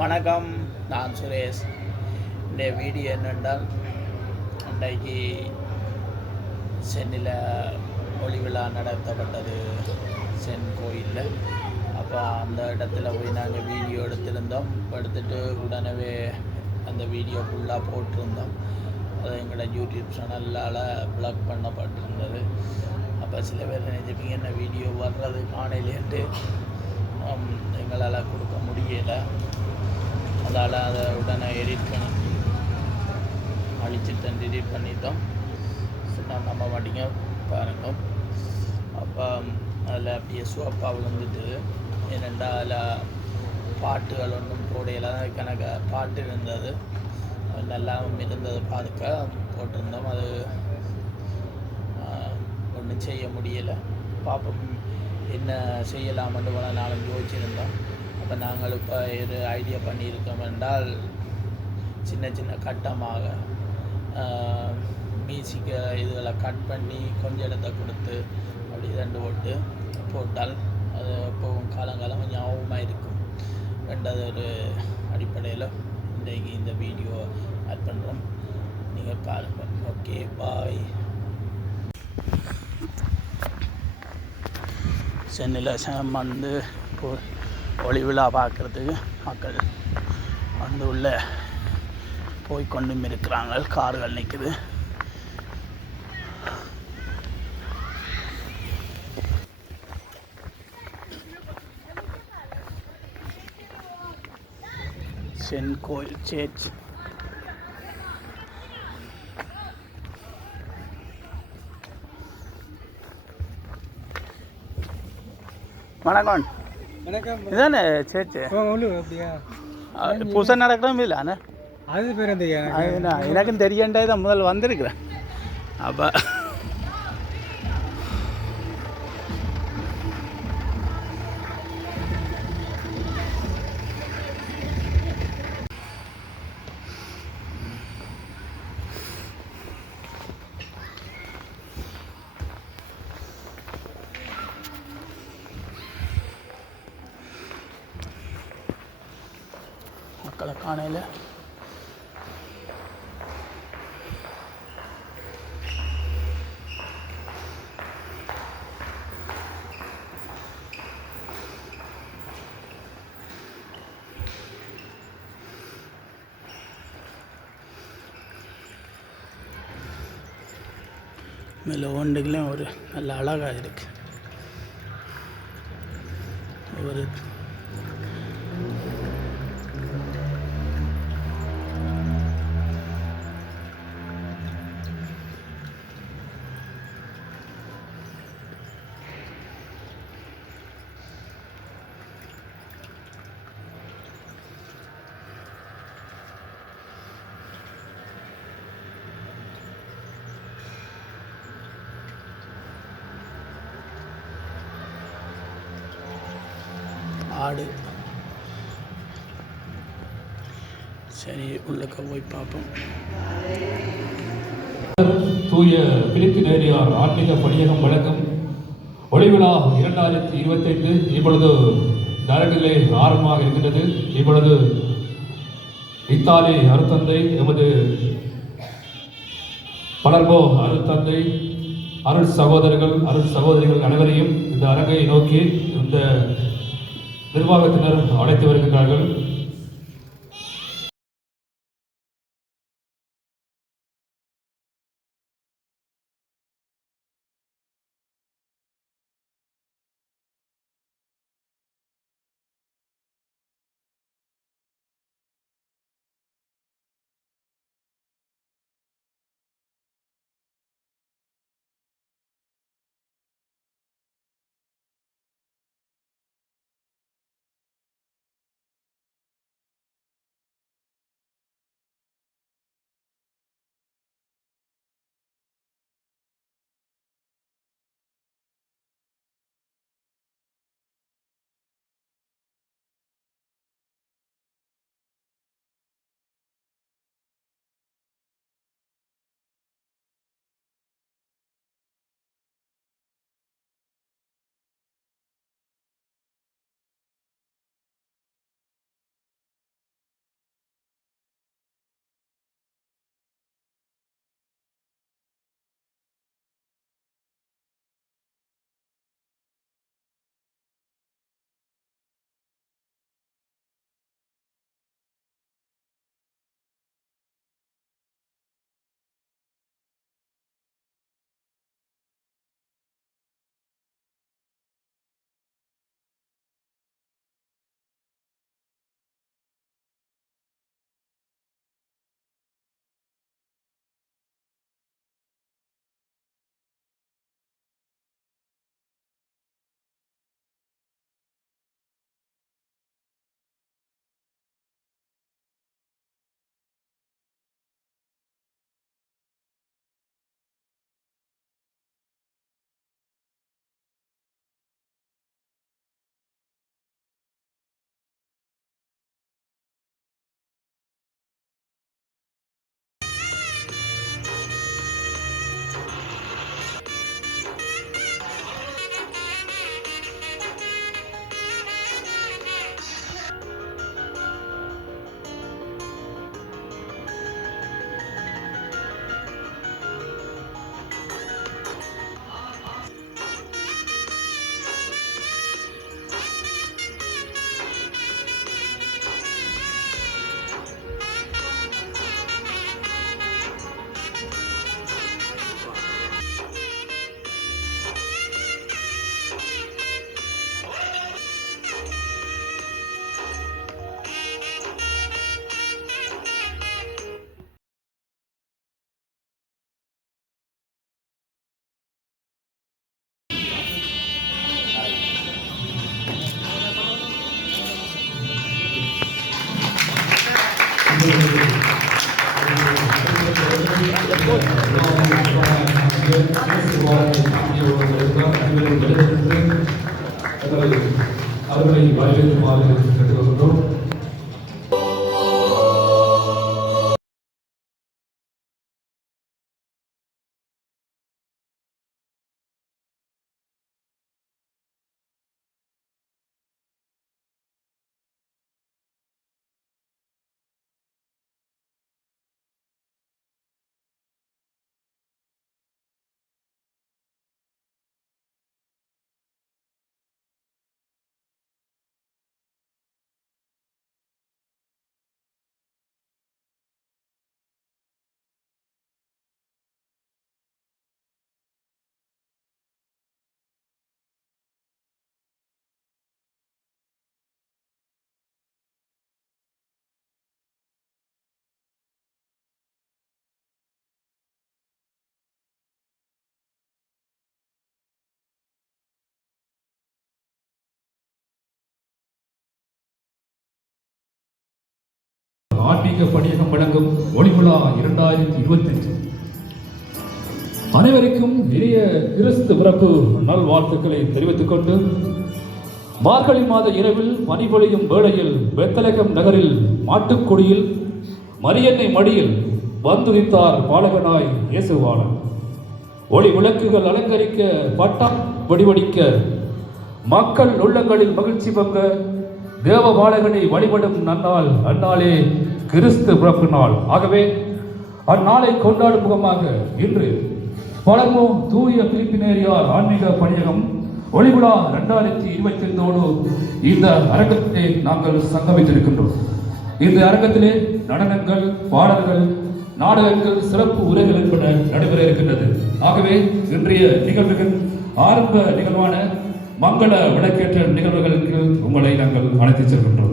வணக்கம் நான் சுரேஷ். இந்த வீடியோ என்னென்றால் அன்றைக்கு சென்னில் ஒளி விழா நடத்தப்பட்டது. சென் கோயிலில். அப்போ அந்த இடத்துல போய் நாங்கள் வீடியோ எடுத்திருந்தோம். எடுத்துட்டு உடனே அந்த வீடியோ ஃபுல்லாக போட்டிருந்தோம். அது எங்களோட யூடியூப் சேனலால் ப்ளக் பண்ணப்பட்டிருந்தது. அப்போ சில பேர் நினைச்சிருப்பீங்க என்ன வீடியோ வர்றது காணையிலேன்ட்டு எங்களால் கொடுக்க முடியலை. அதால் அதை உடனே எடிட் பண்ணி அழிச்சிட்டு எடிட் பண்ணிட்டோம். நான் நம்ப மாட்டீங்க பாருங்க. அப்போ அதில் அப்படியே சோப்பாக விழுந்துட்டு ஏனெண்டா அதில் பாட்டுகள் ஒன்றும் போடையில் தான் கணக்க பாட்டு இருந்தது. அது நல்லாவும் இருந்தது பார்க்க போட்டிருந்தோம். அது ஒன்றும் செய்ய முடியலை. பார்ப்போம் என்ன செய்யலாம்னு பல நாளும் யோசிச்சிருந்தோம். இப்போ நாங்கள் இப்போ இது ஐடியா பண்ணியிருக்கோம் என்றால் சின்ன சின்ன கட்டமாக மியூசிக்கை இதுகளை கட் பண்ணி கொஞ்சம் இடத்த கொடுத்து அப்படி ரெண்டு ஓட்டு போட்டால் அது எப்போவும் காலங்காலம் ஞாபகமாக இருக்கும் ரெண்டாவது ஒரு அடிப்படையில் இன்றைக்கு இந்த வீடியோ ஆட் பண்ணுறோம் நீங்கள் பாருங்கள். ஓகே பாய் சென்னையில் வந்து போ ஒளி விழா பார்க்குறதுக்கு மக்கள் வந்து உள்ள போய்கொண்டும் இருக்கிறாங்க. கார்கள் நிற்குது சென் கோயில் சேர்ச் வணக்கம். இதானே? சேர்ச்சு புதுசாக நடக்கிறோம் இல்லை அண்ணே. அது பேர் எனக்கு? தெரியண்டே தான் முதல் வந்திருக்கிறேன். அப்போ காணையில். மேலே ஒன்றுக்கெல்லாம் ஒரு நல்ல அழகாக இருக்குது ஒரு ஆடு. சரி உள்ளக்க போய் பார்ப்போம். தூய பிலிப்பு நேரியார் ஆன்மீக பணியகம் வழங்கும் ஒளிவிழா இரண்டாயிரத்தி இருபத்தைந்து இப்பொழுது நரகிலே ஆரம்பமாக இருக்கின்றது. இப்பொழுது இத்தாலி அருத்தந்தை எமது பலர்போ அருத்தந்தை அருள் சகோதரர்கள் அருள் சகோதரிகள் அனைவரையும் இந்த அரங்கை நோக்கி இந்த நிர்வாகத்தினர் அழைத்து வருகின்றார்கள். ஆன்மீக பணியகம் வழங்கும் ஒளிவிழா இரண்டாயிரத்தி இருபத்தஞ்சு. அனைவருக்கும் நிறைய கிறிஸ்து பிறப்பு நல்வாழ்த்துக்களை தெரிவித்துக் கொண்டு மார்கழி மாத இரவில் பனிபொழியும் வேளையில் பெத்தலகம் நகரில் மாட்டுக்குடியில் மரியன்னை மடியில் வந்துரித்தார் பாலகனாய் இயேசுவாளன் ஒளி விளக்குகள் அலங்கரிக்க பட்டம் வடிவடிக்க மக்கள் உள்ளங்களில் மகிழ்ச்சி பங்க தேவ பாலகனை வழிபடும் நன்னாள் அந்நாளே கிறிஸ்து பிறப்பு நாள். ஆகவே அந்நாளை கொண்டாடும் முகமாக இன்று பழமோ தூய பிலிப்பினேரியார் ஆன்மீக பணியகம் ஒளிவிழா ரெண்டாயிரத்தி இருபத்தி ஐந்தோடு இந்த அரங்கத்திலே நாங்கள் சங்கமித்திருக்கின்றோம். இந்த அரங்கத்திலே நடனங்கள் பாடல்கள் நாடகங்கள் சிறப்பு உரைகள் என்பன நடைபெற இருக்கின்றது. ஆகவே இன்றைய நிகழ்வுகள் ஆரம்ப நிகழ்வான மங்கள விளக்கேற்ற நிகழ்வுகளுக்கு உங்களை நாங்கள் அழைத்துச் செல்கின்றோம்.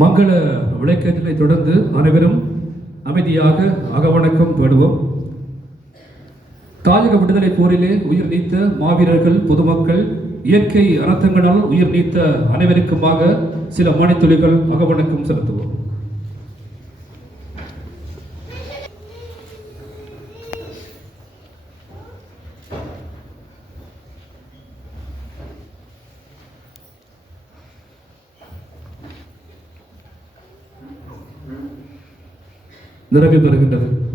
மங்கள விளக்கத்தினை தொடர்ந்து அனைவரும் அமைதியாக அகவணக்கம் பெறுவோம் தாயக விடுதலை போரிலே உயிர் நீத்த மாவீரர்கள் பொதுமக்கள் இயற்கை அனர்த்தங்களால் உயிர் நீத்த அனைவருக்குமாக சில மணித்துளிகள் அகவணக்கம் செலுத்துவோம். நிறைவு பெறுகின்றது.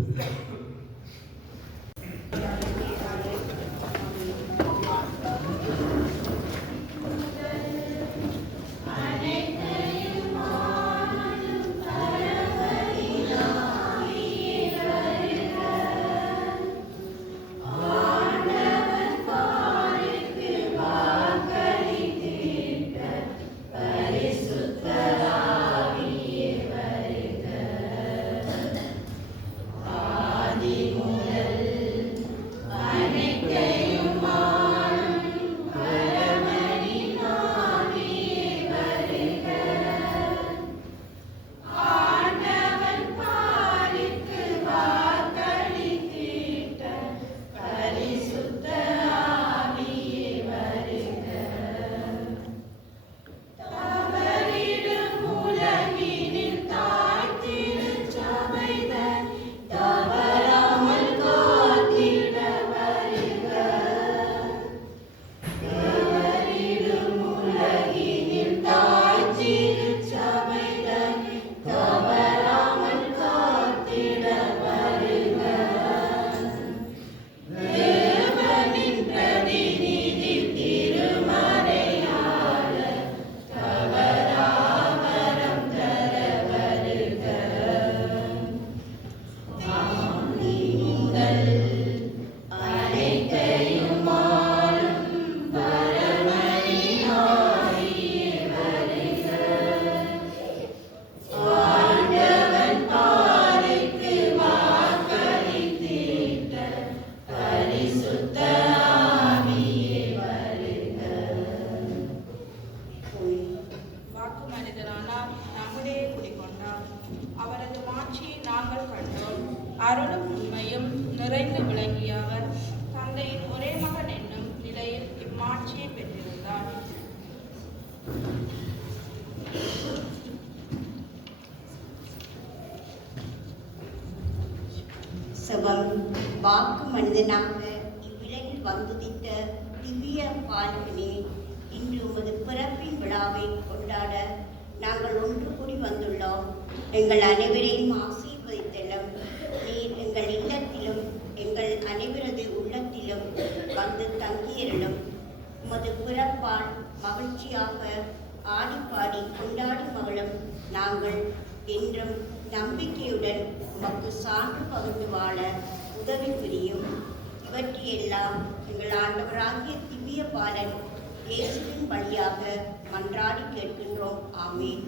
எங்கள் அனைவரையும் ஆசீர்வதித்தலும் நீர் எங்கள் இல்லத்திலும் எங்கள் அனைவரது உள்ளத்திலும் வந்து தங்கியருளும். உமது பிறப்பால் மகிழ்ச்சியாக ஆடிப்பாடி கொண்டாடி மகளும் நாங்கள். என்றும் நம்பிக்கையுடன் உமக்கு சான்று பகிர்ந்து வாழ உதவி புரியும். இவற்றையெல்லாம் எங்கள் ஆண்டவராகிய திவ்ய பாலன் இயேசுவின் வழியாக மன்றாடி கேட்கின்றோம். ஆமீன்.